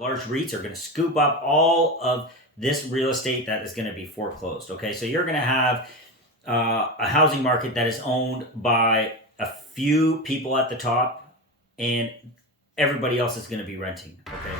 large REITs are going to scoop up all of this real estate that is going to be foreclosed. Okay, so you're going to have a housing market that is owned by a few people at the top, and everybody else is going to be renting. Okay.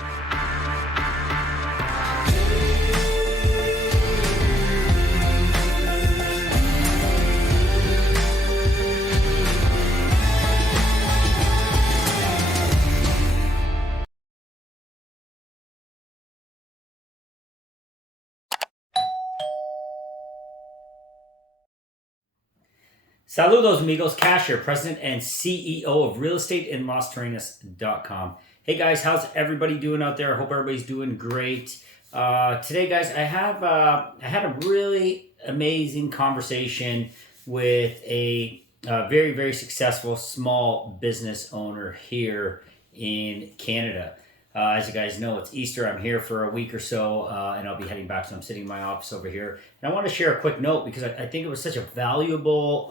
Saludos, amigos. Kash here, President and CEO of realestateinlosterrenas.com. Hey, guys, how's everybody doing out there? I hope everybody's doing great. Today, guys, I had a really amazing conversation with a very, very successful small business owner here in Canada. As you guys know, it's Easter. I'm here for a week or so, and I'll be heading back. So I'm sitting in my office over here. And I want to share a quick note because I think it was such a valuable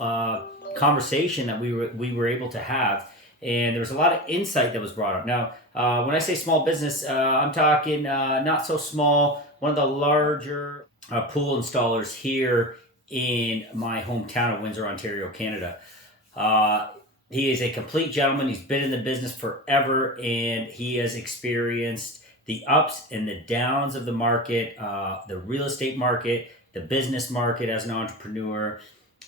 conversation that we were able to have. And there was a lot of insight that was brought up. Now, when I say small business, I'm talking not so small. One of the larger pool installers here in my hometown of Windsor, Ontario, Canada. He is a complete gentleman. He's been in the business forever, and he has experienced the ups and the downs of the market, the real estate market, the business market as an entrepreneur,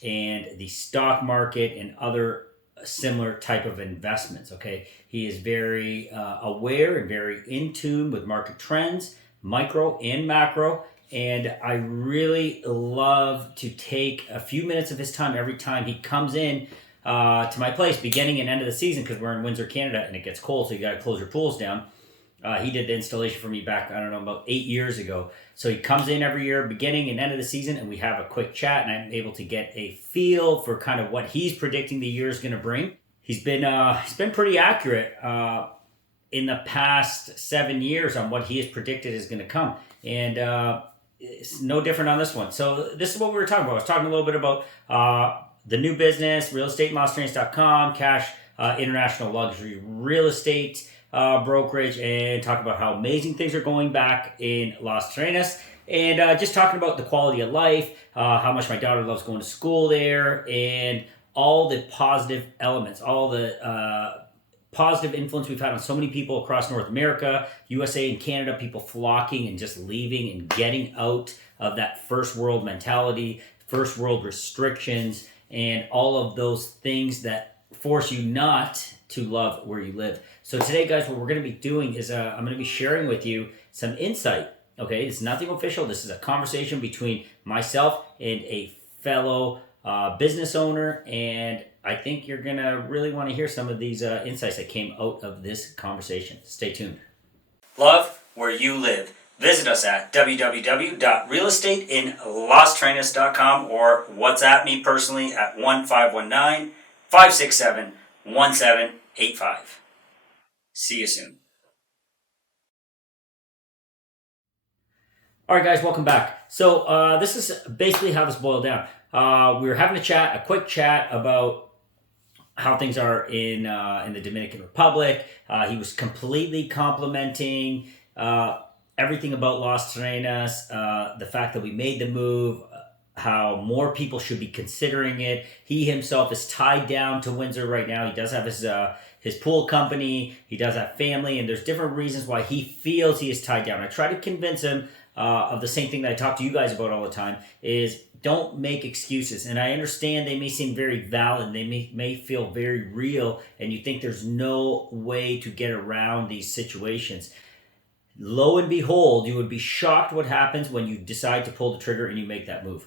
and the stock market and other similar type of investments. Okay, he is very aware and very in tune with market trends, micro and macro. And I really love to take a few minutes of his time every time he comes in to my place, beginning and end of the season, because we're in Windsor, Canada, and it gets cold, so you got to close your pools down. He did the installation for me back, about 8 years ago. So he comes in every year, beginning and end of the season, and we have a quick chat, and I'm able to get a feel for kind of what he's predicting the year is going to bring. He's been pretty accurate in the past 7 years on what he has predicted is going to come, and it's no different on this one. So this is what we were talking about. I was talking a little bit about the new business, realestateinlosterrenas.com, Kash International Luxury Real Estate Brokerage, and talk about how amazing things are going back in Las Terrenas, and just talking about the quality of life, how much my daughter loves going to school there, and all the positive elements, all the positive influence we've had on so many people across North America, USA, and Canada, people flocking and just leaving and getting out of that first world mentality, first world restrictions, and all of those things that force you not to love where you live. So today, guys, what we're going to be doing is I'm going to be sharing with you some insight. Okay, it's nothing official. This is a conversation between myself and a fellow business owner, and I think you're going to really want to hear some of these insights that came out of this conversation. Stay tuned. Love where you live. Visit us at www.realestateinlosterrenas.com or WhatsApp me personally at 1-519-567-1785. See you soon. All right, guys, welcome back. So this is basically how this boiled down. We were having a quick chat about how things are in the Dominican Republic. He was completely complimenting everything about Las Terrenas, the fact that we made the move, how more people should be considering it. He himself is tied down to Windsor right now. He does have his pool company. He does have family, and there's different reasons why he feels he is tied down. I try to convince him of the same thing that I talk to you guys about all the time, is don't make excuses. And I understand they may seem very valid, they may feel very real, and you think there's no way to get around these situations. Lo and behold, you would be shocked what happens when you decide to pull the trigger and you make that move.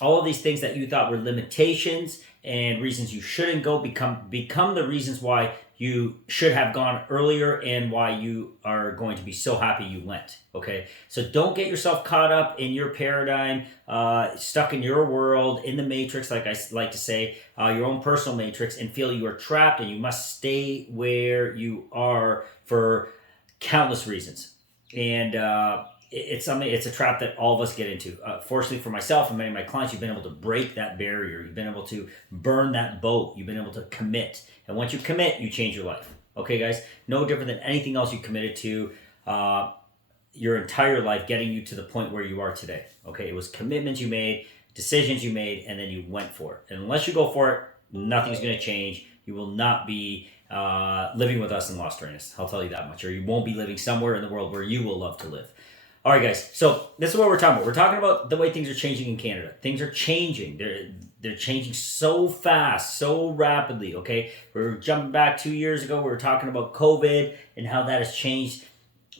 All of these things that you thought were limitations and reasons you shouldn't go become the reasons why you should have gone earlier and why you are going to be so happy you went. Okay, so don't get yourself caught up in your paradigm, stuck in your world, in the matrix, like I like to say, your own personal matrix, and feel you are trapped and you must stay where you are for countless reasons. And it's a trap that all of us get into. Fortunately for myself and many of my clients, you've been able to break that barrier. You've been able to burn that boat. You've been able to commit. And once you commit, you change your life. Okay, guys? No different than anything else you committed to. your entire life getting you to the point where you are today. Okay, it was commitments you made, decisions you made, and then you went for it. And unless you go for it, nothing's going to change. You will not be living with us in Las Terrenas. I'll tell you that much. Or you won't be living somewhere in the world where you will love to live. All right, guys. So this is what we're talking about. We're talking about the way things are changing in Canada. Things are changing. They're changing so fast, so rapidly. Okay, we're jumping back 2 years ago. We were talking about COVID and how that has changed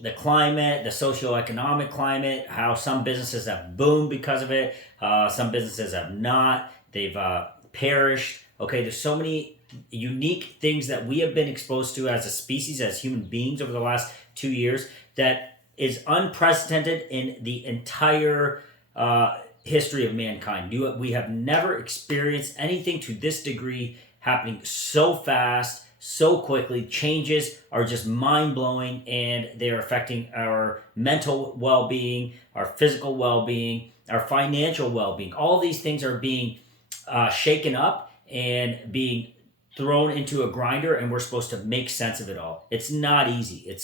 the climate, the socioeconomic climate, how some businesses have boomed because of it. Some businesses have not. They've perished. Okay, there's so many unique things that we have been exposed to as a species, as human beings over the last 2 years that is unprecedented in the entire history of mankind. We have never experienced anything to this degree happening so fast, so quickly. Changes are just mind-blowing, and they're affecting our mental well-being, our physical well-being, our financial well-being. All these things are being shaken up and being thrown into a grinder, and we're supposed to make sense of it all. It's not easy. It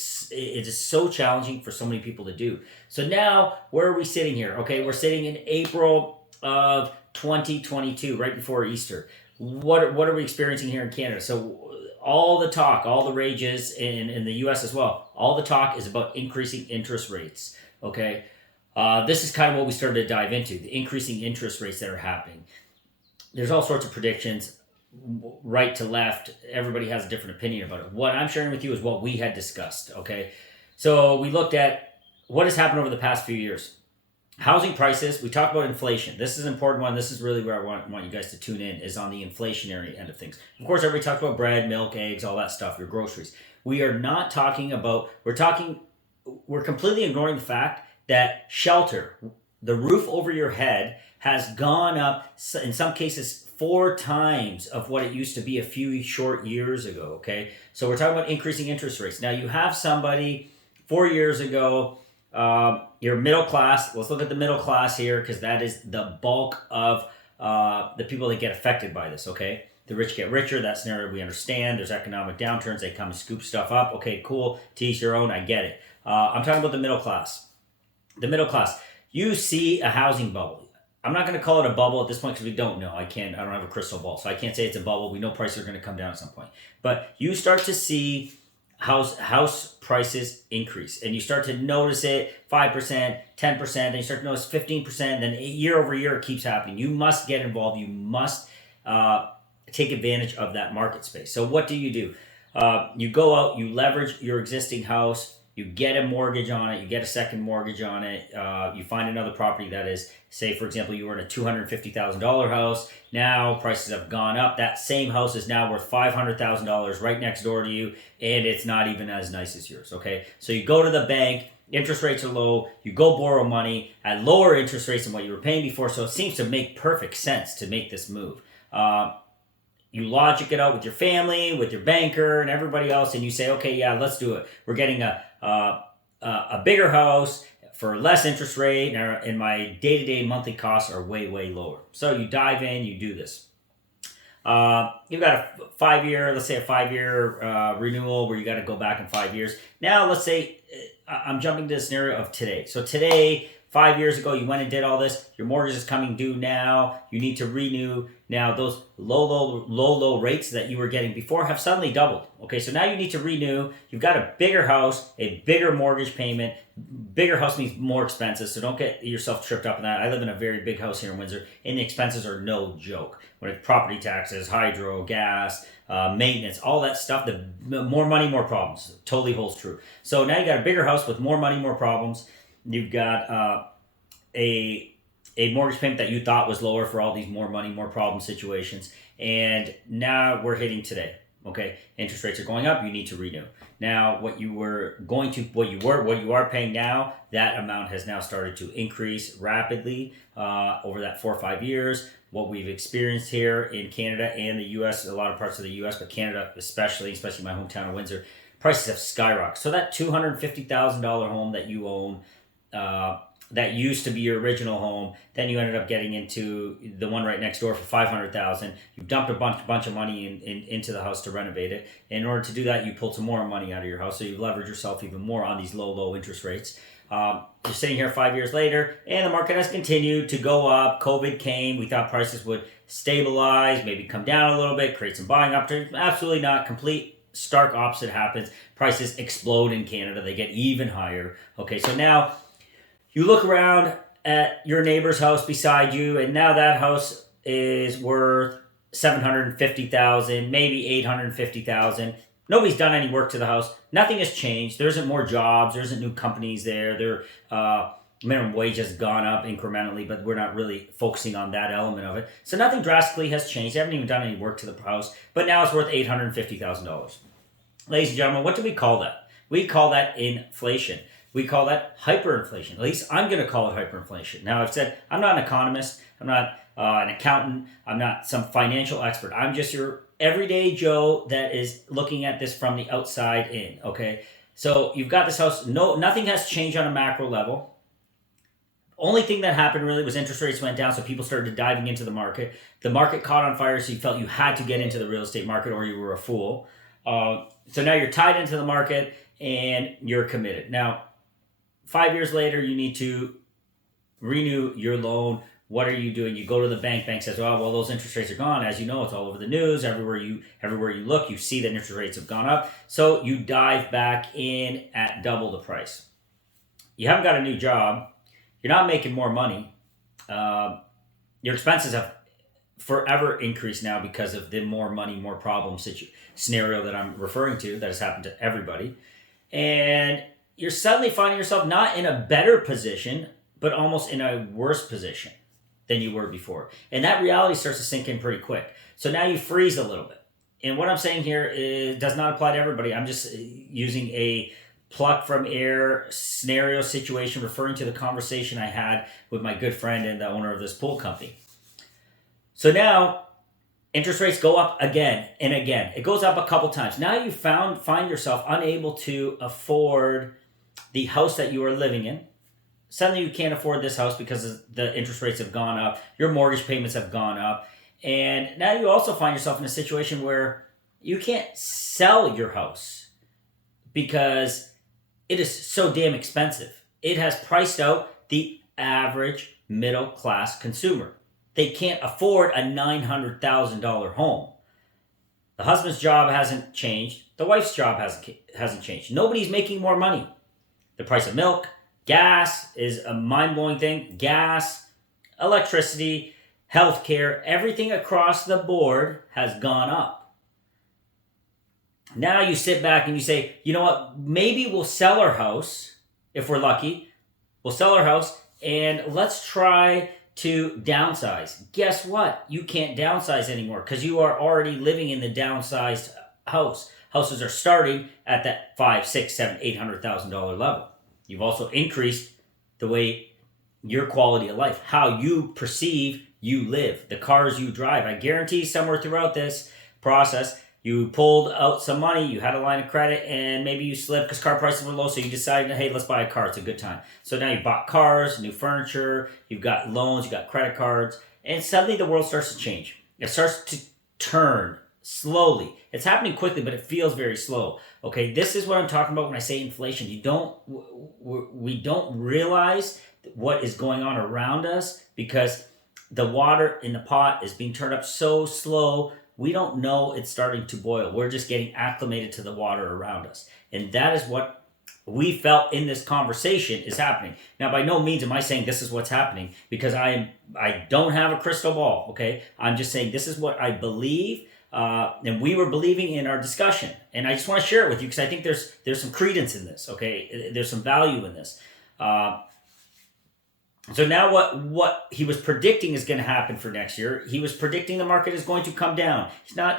is so challenging for so many people to do. So now, where are we sitting here? Okay, we're sitting in April of 2022, right before Easter. What are we experiencing here in Canada? So all the talk, all the rages in the U.S. as well, all the talk is about increasing interest rates. Okay, this is kind of what we started to dive into, the increasing interest rates that are happening. There's all sorts of predictions, right to left. Everybody has a different opinion about it. What I'm sharing with you is what we had discussed, okay? So we looked at what has happened over the past few years. Housing prices, we talked about inflation. This is an important one. This is really where I want you guys to tune in, is on the inflationary end of things. Of course, everybody talks about bread, milk, eggs, all that stuff, your groceries. We are not talking about, we're completely ignoring the fact that shelter, the roof over your head, has gone up, in some cases, 4 times of what it used to be a few short years ago, okay? So we're talking about increasing interest rates. Now, you have somebody 4 years ago, you're middle class. Let's look at the middle class here, because that is the bulk of the people that get affected by this, okay? The rich get richer. That scenario we understand. There's economic downturns. They come and scoop stuff up. Okay, cool. To each your own. I get it. I'm talking about the middle class. The middle class. You see a housing bubble. I'm not going to call it a bubble at this point because we don't know. I don't have a crystal ball, so I can't say it's a bubble. We know prices are going to come down at some point. But you start to see house prices increase, and you start to notice it 5%, 10%, then you start to notice 15%, then year over year it keeps happening. You must get involved. You must take advantage of that market space. So what do? You go out, you leverage your existing house, you get a mortgage on it, you get a second mortgage on it, you find another property that is, say for example, you were in a $250,000 house, now prices have gone up, that same house is now worth $500,000 right next door to you, and it's not even as nice as yours, okay? So you go to the bank, interest rates are low, you go borrow money at lower interest rates than what you were paying before, so it seems to make perfect sense to make this move. You logic it out with your family, with your banker, and everybody else, and you say, okay, yeah, let's do it. We're getting a bigger house for less interest rate, and my day-to-day monthly costs are way, way lower. So you dive in, you do this. You've got a 5-year, let's say a 5-year renewal where you got to go back in 5 years. Now, let's say I'm jumping to the scenario of today. So today, 5 years ago, you went and did all this. Your mortgage is coming due now. You need to renew. Now, those low rates that you were getting before have suddenly doubled. Okay, so now you need to renew. You've got a bigger house, a bigger mortgage payment. Bigger house means more expenses, so don't get yourself tripped up in that. I live in a very big house here in Windsor, and the expenses are no joke. When it's property taxes, hydro, gas, maintenance, all that stuff, the more money, more problems. Totally holds true. So now you got a bigger house with more money, more problems. You've got a mortgage payment that you thought was lower for all these more money, more problem situations. And now we're hitting today. Okay, interest rates are going up. You need to renew. Now, what you are paying now, that amount has now started to increase rapidly over that 4 or 5 years. What we've experienced here in Canada and the U.S., a lot of parts of the U.S., but Canada especially my hometown of Windsor, prices have skyrocketed. So that $250,000 home that you own, that used to be your original home, then you ended up getting into the one right next door for $500,000. You dumped a bunch of money into the house to renovate it. In order to do that, you pulled some more money out of your house, so you leverage yourself even more on these low interest rates. You're sitting here 5 years later, and the market has continued to go up. COVID came. We thought prices would stabilize, maybe come down a little bit, create some buying opportunities. Absolutely not. Complete stark opposite happens. Prices explode in Canada. They get even higher. Okay, so now you look around at your neighbor's house beside you, and now that house is worth $750,000, maybe $850,000. Nobody's done any work to the house. Nothing has changed. There isn't more jobs. There isn't new companies there. Minimum wage has gone up incrementally, but we're not really focusing on that element of it. So nothing drastically has changed. They haven't even done any work to the house, but now it's worth $850,000. Ladies and gentlemen, what do we call that? We call that inflation. We call that hyperinflation. At least I'm going to call it hyperinflation. Now, I've said I'm not an economist. I'm not an accountant. I'm not some financial expert. I'm just your everyday Joe that is looking at this from the outside in, okay? So you've got this house. Nothing has changed on a macro level. Only thing that happened really was interest rates went down, so people started diving into the market. The market caught on fire, so you felt you had to get into the real estate market or you were a fool. So now you're tied into the market and you're committed. Now, 5 years later, you need to renew your loan. What are you doing? You go to the bank. Bank says, "Oh, well, those interest rates are gone." As you know, it's all over the news. Everywhere you look, you see that interest rates have gone up. So you dive back in at double the price. You haven't got a new job. You're not making more money. Your expenses have forever increased now because of the more money, more problems scenario that I'm referring to that has happened to everybody. And you're suddenly finding yourself not in a better position, but almost in a worse position than you were before. And that reality starts to sink in pretty quick. So now you freeze a little bit. And what I'm saying here does not apply to everybody. I'm just using a pluck from air scenario situation, referring to the conversation I had with my good friend and the owner of this pool company. So now interest rates go up again and again. It goes up a couple times. Now you find yourself unable to afford the house that you are living in. Suddenly you can't afford this house because the interest rates have gone up. Your mortgage payments have gone up. And now you also find yourself in a situation where you can't sell your house because it is so damn expensive. It has priced out the average middle class consumer. They can't afford a $900,000 home. The husband's job hasn't changed. The wife's job hasn't changed. Nobody's making more money. The price of milk, gas is a mind-blowing thing. Gas, electricity, healthcare, everything across the board has gone up. Now you sit back and you say, you know what, maybe we'll sell our house, if we're lucky. We'll sell our house and let's try to downsize. Guess what? You can't downsize anymore because you are already living in the downsized house. Houses are starting at that $500,000, $600,000, $700,000, $800,000 level. You've also increased the way your quality of life, how you perceive you live, the cars you drive. I guarantee somewhere throughout this process, you pulled out some money, you had a line of credit, and maybe you slipped because car prices were low, so you decided, hey, let's buy a car. It's a good time. So now you bought cars, new furniture, you've got loans, you've got credit cards, and suddenly the world starts to change. It starts to turn slowly. It's happening quickly, but it feels very slow. Okay, this is what I'm talking about when I say inflation. We don't realize what is going on around us because the water in the pot is being turned up so slow. We don't know it's starting to boil. We're just getting acclimated to the water around us. And that is what we felt in this conversation is happening. Now, by no means am I saying this is what's happening because I don't have a crystal ball, okay? I'm just saying this is what I believe and we were believing in our discussion. And I just want to share it with you because I think there's some credence in this, okay? There's some value in this. So now what he was predicting is going to happen for next year, he was predicting the market is going to come down.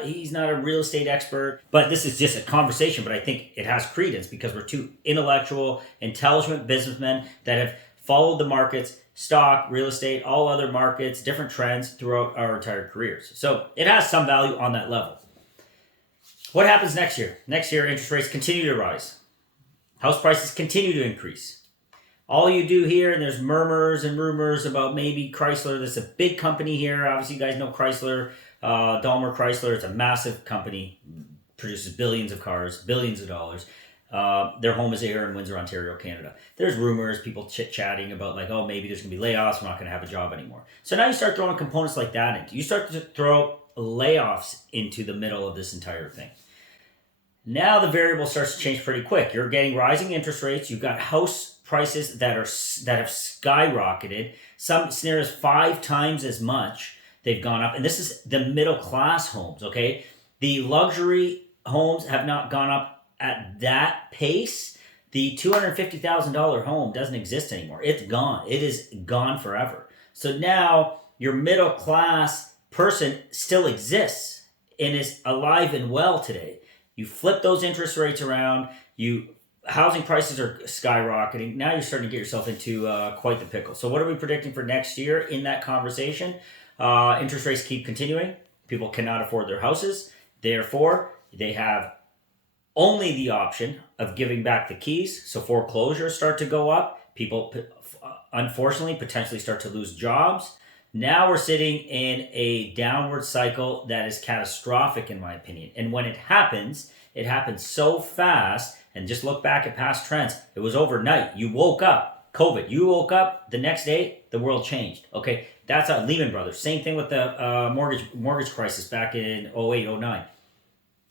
He's not a real estate expert, but this is just a conversation, but I think it has credence because we're two intellectual, intelligent businessmen that have followed the markets, stock, real estate, all other markets, different trends throughout our entire careers. So it has some value on that level. What happens next year? Next year, interest rates continue to rise. House prices continue to increase. All you do here, and there's murmurs and rumors about maybe Chrysler. There's a big company here. Obviously, you guys know Chrysler, Daimler Chrysler. It's a massive company, produces billions of cars, billions of dollars. Their home is here in Windsor, Ontario, Canada. There's rumors, people chit-chatting about like, oh, maybe there's going to be layoffs. We're not going to have a job anymore. So now you start throwing components like that into. You start to throw layoffs into the middle of this entire thing. Now the variable starts to change pretty quick. You're getting rising interest rates. You've got house prices that have skyrocketed. Some scenarios 5 times as much they've gone up. And this is the middle class homes, okay? The luxury homes have not gone up at that pace. The $250,000 home doesn't exist anymore. It's gone. It is gone forever. So now your middle class person still exists and is alive and well today. You flip those interest rates around. Housing prices are skyrocketing. Now you're starting to get yourself into quite the pickle. So what are we predicting for next year in that conversation? Interest rates keep continuing. People cannot afford their houses. Therefore, they have only the option of giving back the keys. So foreclosures start to go up. People, unfortunately, potentially start to lose jobs. Now we're sitting in a downward cycle that is catastrophic, in my opinion. And when it happens so fast. And just look back at past trends. It was overnight. You woke up, COVID. You woke up, the next day, the world changed. Okay, that's Lehman Brothers. Same thing with the mortgage crisis back in 08, 09.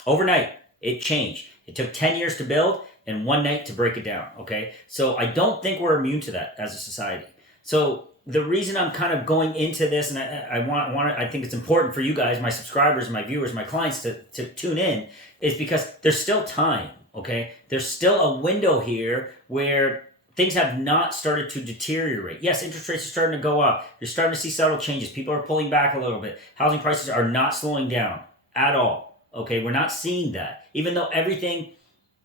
Overnight, it changed. It took 10 years to build and one night to break it down. Okay, so I don't think we're immune to that as a society. So the reason I'm kind of going into this, and I think it's important for you guys, my subscribers, my viewers, my clients to tune in, is because there's still time. Okay, there's still a window here where things have not started to deteriorate. Yes, interest rates are starting to go up. You're starting to see subtle changes. People are pulling back a little bit. Housing prices are not slowing down at all. Okay, we're not seeing that. Even though everything,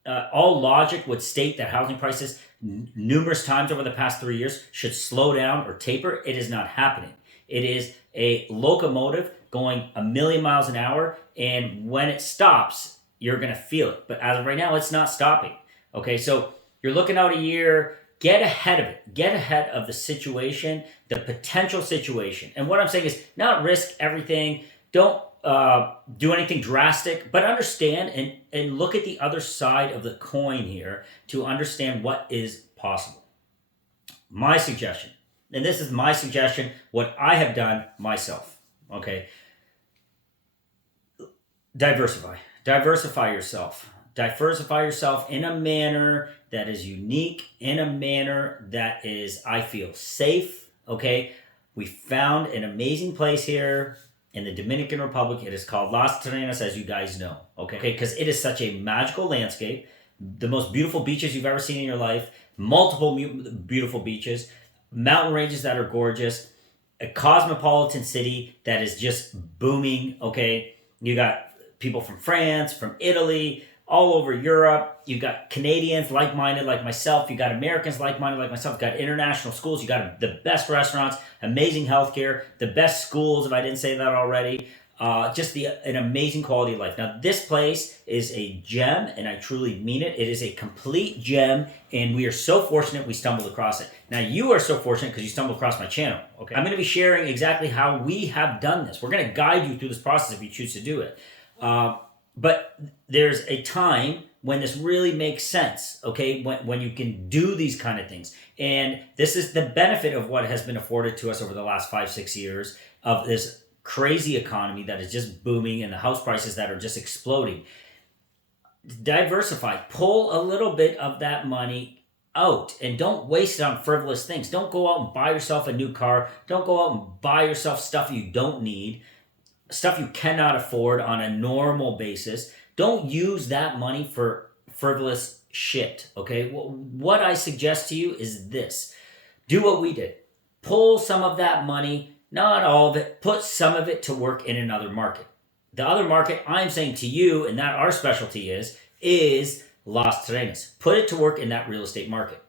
all logic would state that housing prices numerous times over the past 3 years should slow down or taper, it is not happening. It is a locomotive going 1,000,000 miles an hour, and when it stops, you're going to feel it. But as of right now, it's not stopping. Okay, so you're looking out a year, get ahead of it. Get ahead of the situation, the potential situation. And what I'm saying is not risk everything. Don't do anything drastic, but understand and look at the other side of the coin here to understand what is possible. My suggestion, and this is my suggestion, what I have done myself. Okay, diversify. Diversify yourself. Diversify yourself in a manner that is unique, in a manner that is, I feel, safe. Okay, we found an amazing place here in the Dominican Republic. It is called Las TERRENAS, as you guys know. Okay, because it is such a magical landscape. The most beautiful beaches you've ever seen in your life. Multiple beautiful beaches. Mountain ranges that are gorgeous. A cosmopolitan city that is just booming. Okay, you got people from France, from Italy, all over Europe. You got Canadians like-minded like myself. You got Americans like-minded like myself. You got international schools. You got the best restaurants, amazing healthcare, the best schools, if I didn't say that already. Just an amazing quality of life. Now, this place is a gem, and I truly mean it. It is a complete gem, and we are so fortunate we stumbled across it. Now, you are so fortunate because you stumbled across my channel. Okay, I'm going to be sharing exactly how we have done this. We're going to guide you through this process if you choose to do it. But there's a time when this really makes sense, okay? When you can do these kind of things. And this is the benefit of what has been afforded to us over the last 5-6 years of this crazy economy that is just booming and the house prices that are just exploding. Diversify. Pull a little bit of that money out and don't waste it on frivolous things. Don't go out and buy yourself a new car. Don't go out and buy yourself stuff you don't need. Stuff you cannot afford on a normal basis. Don't use that money for frivolous shit, okay? What I suggest to you is this. Do what we did. Pull some of that money, not all of it, put some of it to work in another market. The other market I'm saying to you, and that our specialty is Las TERRENAS. Put it to work in that real estate market.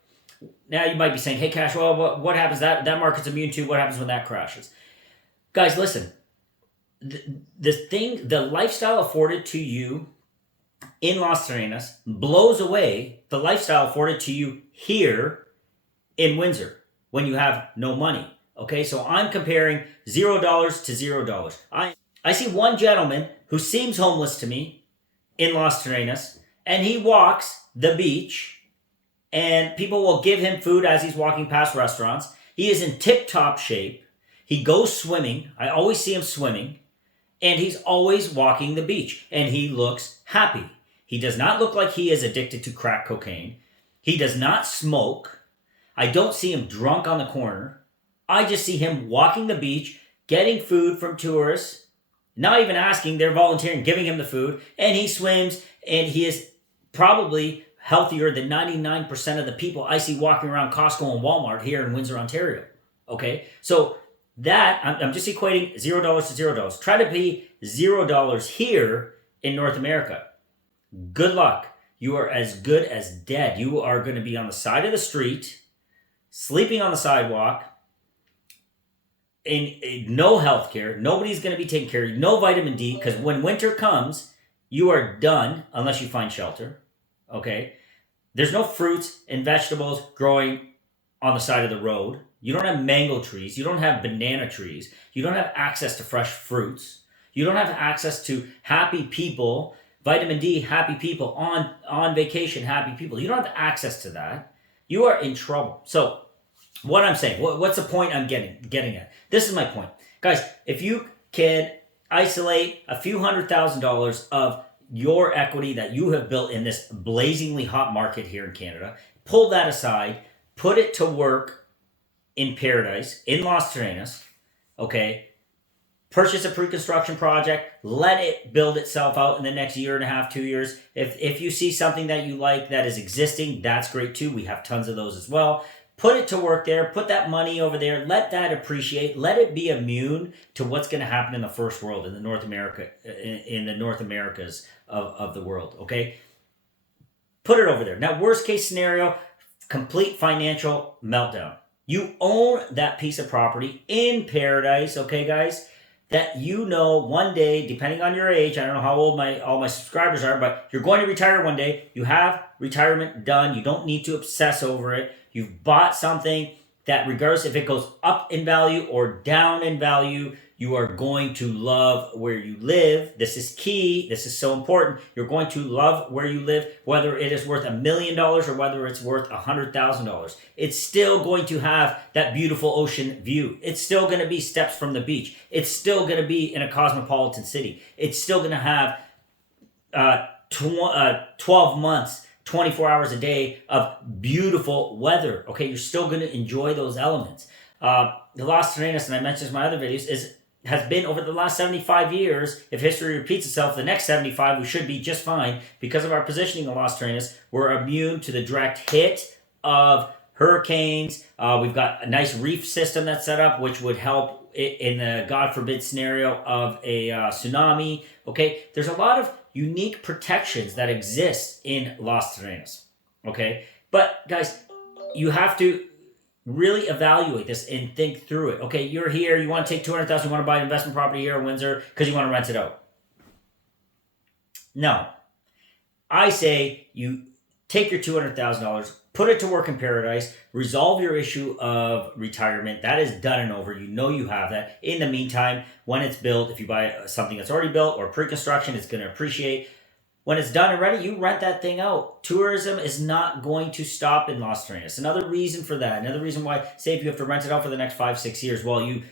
Now you might be saying, hey Kash, well, what happens? That market's immune to, what happens when that crashes? Guys, listen. The lifestyle afforded to you in Las TERRENAS blows away the lifestyle afforded to you here in Windsor when you have no money. Okay, so I'm comparing $0 to $0. I see one gentleman who seems homeless to me in Las TERRENAS, and he walks the beach, and people will give him food as he's walking past restaurants. He is in tip-top shape. He goes swimming. I always see him swimming. And he's always walking the beach. And he looks happy. He does not look like he is addicted to crack cocaine. He does not smoke. I don't see him drunk on the corner. I just see him walking the beach, getting food from tourists, not even asking, they're volunteering, giving him the food, and he swims, and he is probably healthier than 99% of the people I see walking around Costco and Walmart here in Windsor, Ontario. Okay? So that, I'm just equating $0 to $0. Try to be $0 here in North America. Good luck. You are as good as dead. You are going to be on the side of the street, sleeping on the sidewalk, in no health care. Nobody's going to be taking care of you. No vitamin D, because when winter comes, you are done unless you find shelter. Okay? There's no fruits and vegetables growing on the side of the road. You don't have mango trees. You don't have banana trees. You don't have access to fresh fruits. You don't have access to happy people, vitamin D, happy people, on vacation, happy people. You don't have access to that. You are in trouble. So what I'm saying, what's the point I'm getting at? This is my point. Guys, if you can isolate a few $100,000 of your equity that you have built in this blazingly hot market here in Canada, pull that aside, put it to work in paradise, in Las Terrenas, okay? Purchase a pre-construction project, let it build itself out in the next year and a half, 2 years. If you see something that you like that is existing, that's great too. We have tons of those as well. Put it to work there, put that money over there, let that appreciate, let it be immune to what's going to happen in the first world, in the North Americas of the world, okay? Put it over there. Now, worst case scenario, complete financial meltdown. You own that piece of property in paradise, okay, guys? That you know one day, depending on your age, I don't know how old all my subscribers are, but you're going to retire one day. You have retirement done. You don't need to obsess over it. You've bought something that, regardless if it goes up in value or down in value, you are going to love where you live. This is key. This is so important. You're going to love where you live, whether it is worth $1 million or whether it's worth $100,000. It's still going to have that beautiful ocean view. It's still going to be steps from the beach. It's still going to be in a cosmopolitan city. It's still going to have 12 months, 24 hours a day of beautiful weather. Okay, you're still going to enjoy those elements. The Las Terrenas, and I mentioned this in my other videos, has been over the last 75 years. If history repeats itself, the next 75, we should be just fine. Because of our positioning in Las Terrenas, we're immune to the direct hit of hurricanes. We've got a nice reef system that's set up, which would help in the, God forbid, scenario of a tsunami. Okay, there's a lot of unique protections that exist in Las Terrenas. Okay, but guys, you have to really evaluate this and think through it. Okay, you're here, you want to take $200,000, you want to buy an investment property here in Windsor because you want to rent it out. No. I say you take your $200,000, put it to work in paradise, resolve your issue of retirement. That is done and over. You know you have that. In the meantime, when it's built, if you buy something that's already built or pre-construction, it's going to appreciate. When it's done and ready, you rent that thing out. Tourism is not going to stop in Las Terrenas. Another reason for that, another reason why, say if you have to rent it out for the next 5-6 years while you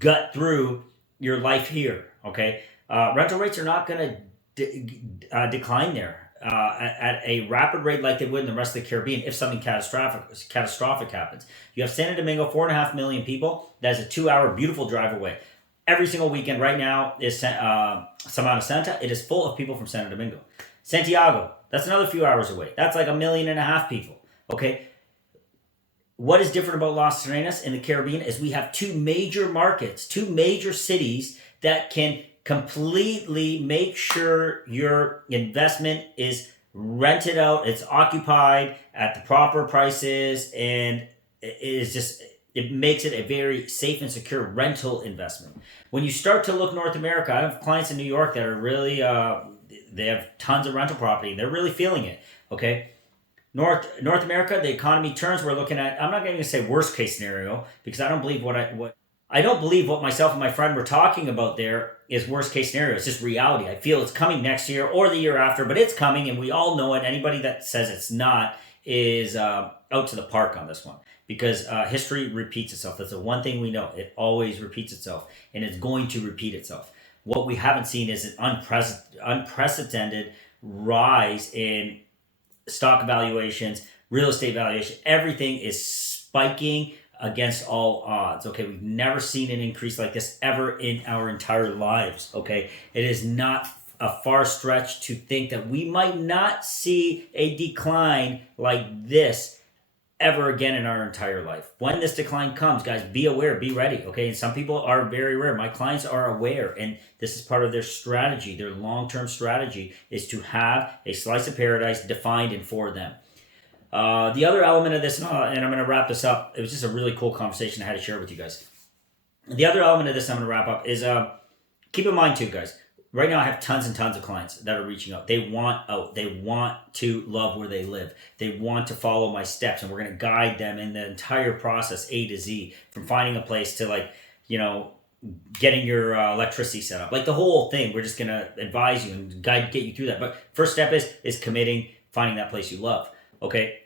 gut through your life here, okay? Rental rates are not going to decline there at a rapid rate like they would in the rest of the Caribbean if something catastrophic happens. You have Santo Domingo, 4.5 million people. That's a 2-hour beautiful drive away. Every single weekend right now is Semana Santa. It is full of people from Santo Domingo. Santiago, that's another few hours away. That's like 1.5 million people. Okay. What is different about Las Terrenas in the Caribbean is we have two major markets, two major cities that can completely make sure your investment is rented out, it's occupied at the proper prices, and it makes it a very safe and secure rental investment. When you start to look North America, I have clients in New York that are really, they have tons of rental property and they're really feeling it, okay? North America, the economy turns, we're looking at, I'm not going to say worst case scenario because I don't believe what I don't believe what myself and my friend were talking about there is worst case scenario. It's just reality. I feel it's coming next year or the year after, but it's coming, and we all know it. Anybody that says it's not is out to the park on this one, because history repeats itself. That's the one thing we know. It always repeats itself, and it's going to repeat itself. What we haven't seen is an unprecedented rise in stock valuations, real estate valuation. Everything is spiking against all odds. Okay, we've never seen an increase like this ever in our entire lives. Okay, it is not a far stretch to think that we might not see a decline like this ever again in our entire life. When this decline comes, guys, be aware, be ready. Okay, and some people are very rare. My clients are aware, and this is part of their strategy. Their long-term strategy is to have a slice of paradise defined and for them. The other element of this, and I'm going to wrap this up. It was just a really cool conversation I had to share with you guys. The other element of this I'm going to wrap up is keep in mind too, guys. Right now I have tons and tons of clients that are reaching out. They want out. They want to love where they live. They want to follow my steps, and we're going to guide them in the entire process, A to Z, from finding a place to getting your electricity set up. Like the whole thing, we're just going to advise you and get you through that. But first step is committing, finding that place you love. Okay,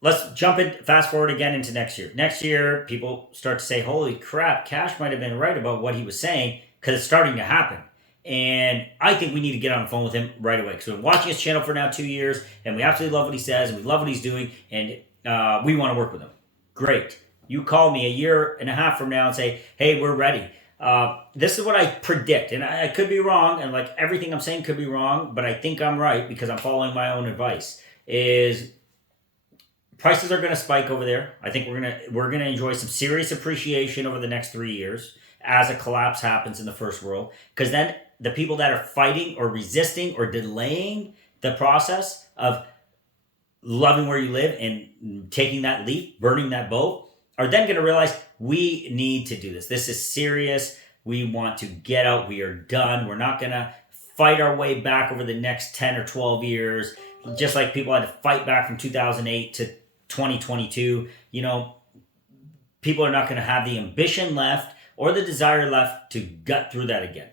let's jump in, fast forward again into next year. Next year, people start to say, holy crap, Kash might have been right about what he was saying, because it's starting to happen. And I think we need to get on the phone with him right away, because we've been watching his channel for now 2 years, and we absolutely love what he says, and we love what he's doing, and we want to work with him. Great. You call me a year and a half from now and say, hey, we're ready. This is what I predict, and I could be wrong, and like everything I'm saying could be wrong, but I think I'm right because I'm following my own advice, is prices are going to spike over there. I think we're gonna enjoy some serious appreciation over the next 3 years as a collapse happens in the first world. Because then the people that are fighting or resisting or delaying the process of loving where you live and taking that leap, burning that boat, are then going to realize we need to do this. This is serious. We want to get out. We are done. We're not going to fight our way back over the next 10 or 12 years, just like people had to fight back from 2008 to 2022. People are not going to have the ambition left or the desire left to gut through that again.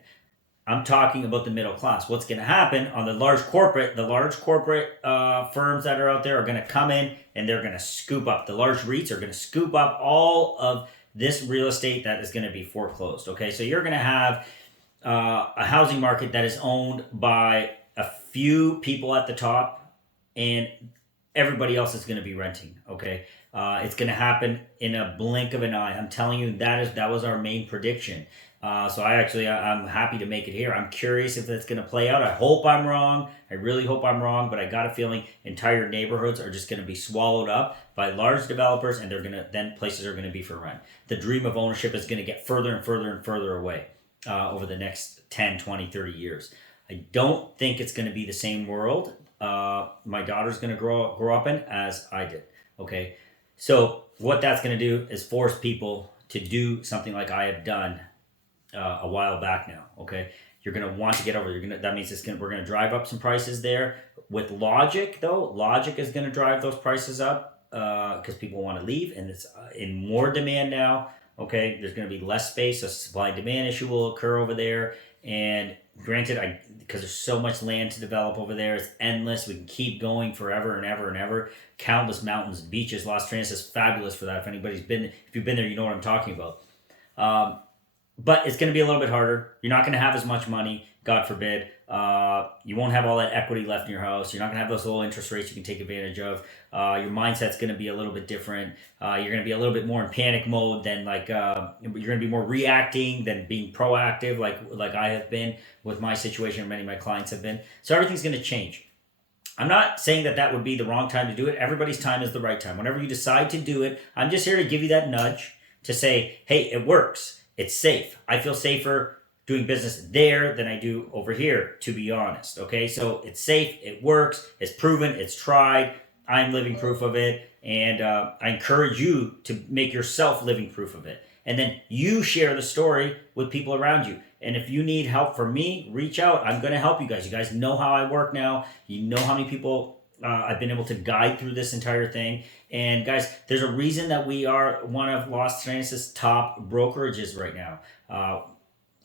I'm talking about the middle class. What's going to happen on the large corporate firms that are out there are going to come in and they're going to scoop up. The large REITs are going to scoop up all of this real estate that is going to be foreclosed. Okay, so you're going to have a housing market that is owned by a few people at the top, and everybody else is going to be renting. Okay, it's going to happen in a blink of an eye. I'm telling you, that was our main prediction. So I'm happy to make it here. I'm curious if that's going to play out. I hope I'm wrong. I really hope I'm wrong, but I got a feeling entire neighborhoods are just going to be swallowed up by large developers, and then places are going to be for rent. The dream of ownership is going to get further and further and further away over the next 10, 20, 30 years. I don't think it's going to be the same world my daughter's going to grow up in as I did. Okay, so what that's going to do is force people to do something like I have done a while back now. Okay, you're going to want to get over. That means we're going to drive up some prices there. With logic, though, logic is going to drive those prices up because people want to leave, and it's in more demand now. Okay, there's going to be less space, so supply and demand issue will occur over there. And granted, because there's so much land to develop over there, it's endless. We can keep going forever and ever and ever. Countless mountains, beaches. Las Trenas is fabulous for that. If you've been there, you know what I'm talking about. But it's going to be a little bit harder. You're not going to have as much money, God forbid. You won't have all that equity left in your house. You're not going to have those low interest rates you can take advantage of. Your mindset's going to be a little bit different. You're going to be a little bit more in panic mode than you're going to be more reacting than being proactive like I have been with my situation and many of my clients have been. So everything's going to change. I'm not saying that would be the wrong time to do it. Everybody's time is the right time. Whenever you decide to do it, I'm just here to give you that nudge to say, hey, it works. It's safe. I feel safer doing business there than I do over here, to be honest. Okay, so it's safe, it works, it's proven, it's tried. I'm living proof of it, and I encourage you to make yourself living proof of it. And then you share the story with people around you. And if you need help from me, reach out. I'm going to help you guys. You guys know how I work now. You know how many people I've been able to guide through this entire thing. And guys, there's a reason that we are one of Las Terrenas' top brokerages right now.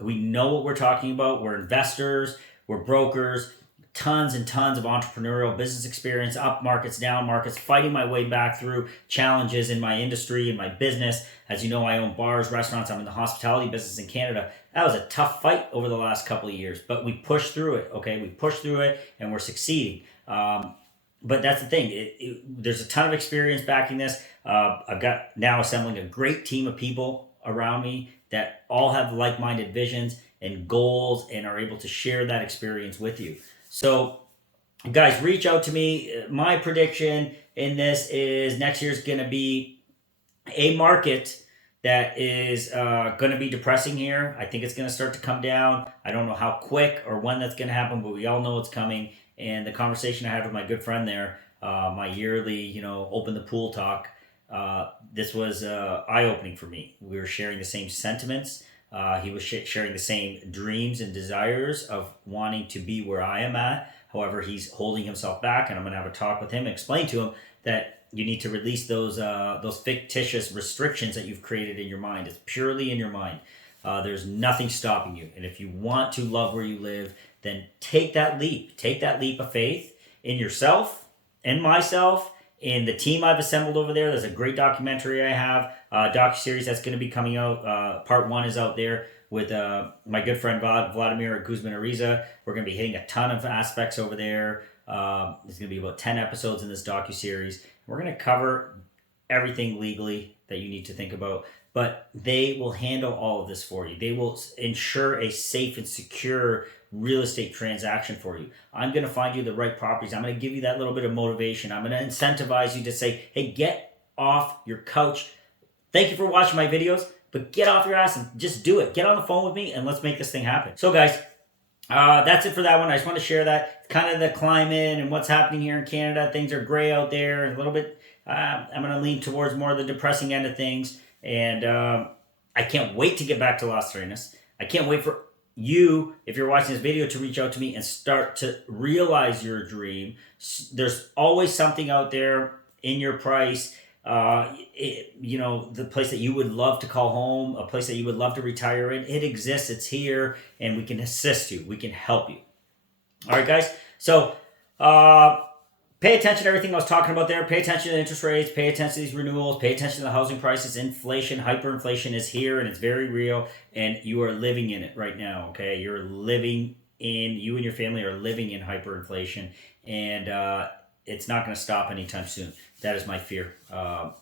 We know what we're talking about. We're investors, we're brokers, tons and tons of entrepreneurial business experience, up markets, down markets, fighting my way back through challenges in my industry, in my business. As you know, I own bars, restaurants. I'm in the hospitality business in Canada. That was a tough fight over the last couple of years, but we pushed through it, okay? We pushed through it, and we're succeeding. But that's the thing. There's a ton of experience backing this. I've got now assembling a great team of people around me that all have like-minded visions and goals and are able to share that experience with you. So, guys, reach out to me. My prediction in this is next year's going to be a market that is going to be depressing here. I think it's going to start to come down. I don't know how quick or when that's going to happen, but we all know it's coming. And the conversation I had with my good friend there, my yearly, open the pool talk, this was eye-opening for me. We were sharing the same sentiments. He was sharing the same dreams and desires of wanting to be where I am at. However, he's holding himself back, and I'm going to have a talk with him and explain to him that you need to release those fictitious restrictions that you've created in your mind. It's purely in your mind. There's nothing stopping you. And if you want to love where you live, then take that leap. Take that leap of faith in yourself and myself, in the team I've assembled over there. There's a great documentary I have, docuseries that's going to be coming out. Part 1 is out there with my good friend Vladimir Guzman-Ariza. We're going to be hitting a ton of aspects over there. There's going to be about 10 episodes in this docuseries. We're going to cover everything legally that you need to think about, but they will handle all of this for you. They will ensure a safe and secure real estate transaction for you. I'm going to find you the right properties. I'm going to give you that little bit of motivation. I'm going to incentivize you to say, hey, get off your couch. Thank you for watching my videos, but get off your ass and just do it. Get on the phone with me and let's make this thing happen. So guys, that's it for that one. I just want to share that kind of the climate and what's happening here in Canada. Things are gray out there a little bit. I'm going to lean towards more of the depressing end of things. And I can't wait to get back to Las Terrenas. I can't wait for you, if you're watching this video, to reach out to me and start to realize your dream. There's always something out there in your price. The place that you would love to call home, a place that you would love to retire in. It exists. It's here, and we can assist you. We can help you. All right, guys. So pay attention to everything I was talking about there. Pay attention to interest rates. Pay attention to these renewals. Pay attention to the housing prices. Inflation, hyperinflation is here, and it's very real, and you are living in it right now, okay? You and your family are living in hyperinflation, and it's not going to stop anytime soon. That is my fear. I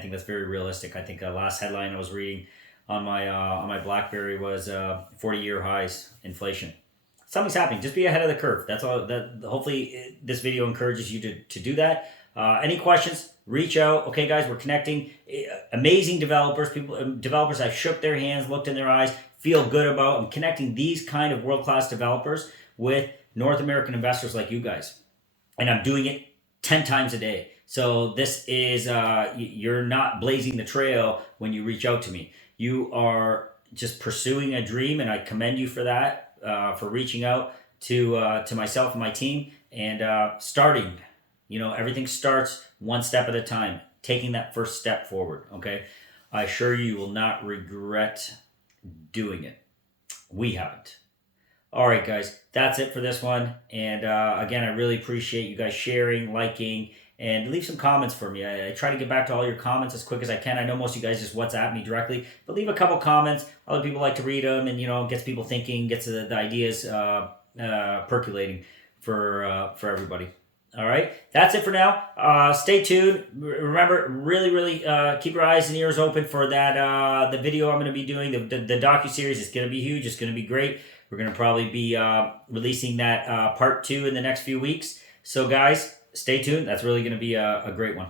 think that's very realistic. I think the last headline I was reading on my BlackBerry was 40-year highs inflation. Something's happening. Just be ahead of the curve. That's all. Hopefully this video encourages you to do that. Any questions? Reach out. Okay, guys, we're connecting. Amazing developers. I've shook their hands, looked in their eyes, feel good about. I'm connecting these kind of world-class developers with North American investors like you guys, and I'm doing it 10 times a day. So this is you're not blazing the trail when you reach out to me. You are just pursuing a dream, and I commend you for that. For reaching out to myself and my team and starting. Everything starts one step at a time, taking that first step forward, okay? I assure you will not regret doing it. We haven't. All right, guys, that's it for this one. And again, I really appreciate you guys sharing, liking, and leave some comments for me. I try to get back to all your comments as quick as I can. I know most of you guys just WhatsApp me directly, but leave a couple comments. Other people like to read them, and gets people thinking, gets the ideas percolating for everybody. All right, that's it for now. Stay tuned. Remember, really keep your eyes and ears open for that. The video I'm going to be doing, the docuseries, is going to be huge. It's going to be great. We're going to probably be releasing that part 2 in the next few weeks. So, guys, stay tuned. That's really going to be a great one.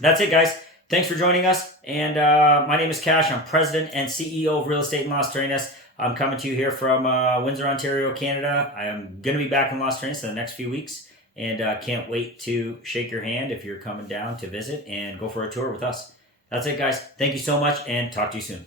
That's it, guys. Thanks for joining us. And my name is Kash. I'm President and CEO of Real Estate in Las Terrenas. I'm coming to you here from Windsor, Ontario, Canada. I am going to be back in Las Terrenas in the next few weeks. And can't wait to shake your hand if you're coming down to visit and go for a tour with us. That's it, guys. Thank you so much, and talk to you soon.